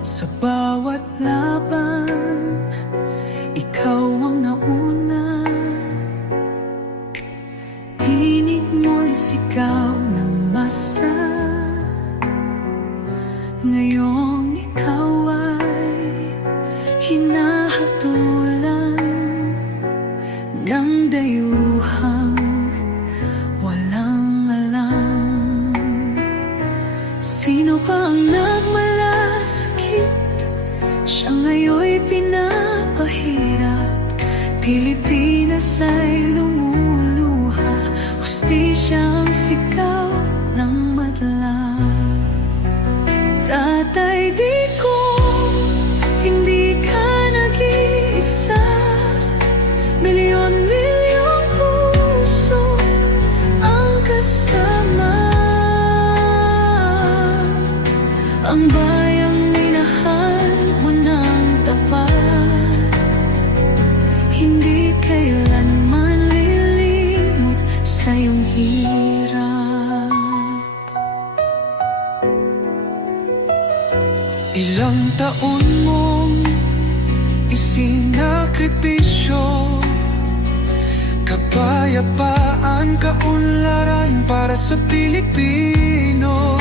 Sa bawat laban, ikaw ang nauna. Tinig mo'y sigaw ng masa. Ngayong ikaw ay hinahatulan ng dayuhang walang alam. Sino pa ang nagmalasakit? Siya ngayon'y pinapahirap. Pilipinas ay lumuluha. Hustisyang sigaw ng madla. Tatay, di ko hindi ka nag-iisa. Milyon-milyong puso ang kasama. Ang bayang minahal mo ng tapat, hindi kailanman lilimot sa iyong hirap. Ilang taon mong isinakripisyo, kapayapaan, kaunlaran para sa Pilipino.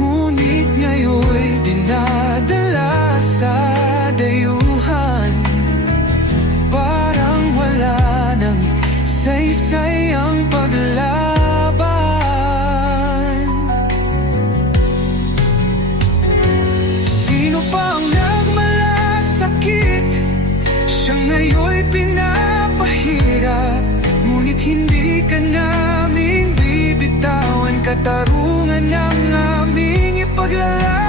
Ngunit ngayon'y dinadala sa dayuhan. Parang wala nang saysay ang paglaban. Sino pa ang nagmalasakit? Siya ngayon'y pinapahirap. Ngunit hindi ka namin bibitawan. Katarungan ng aming ipaglalagay.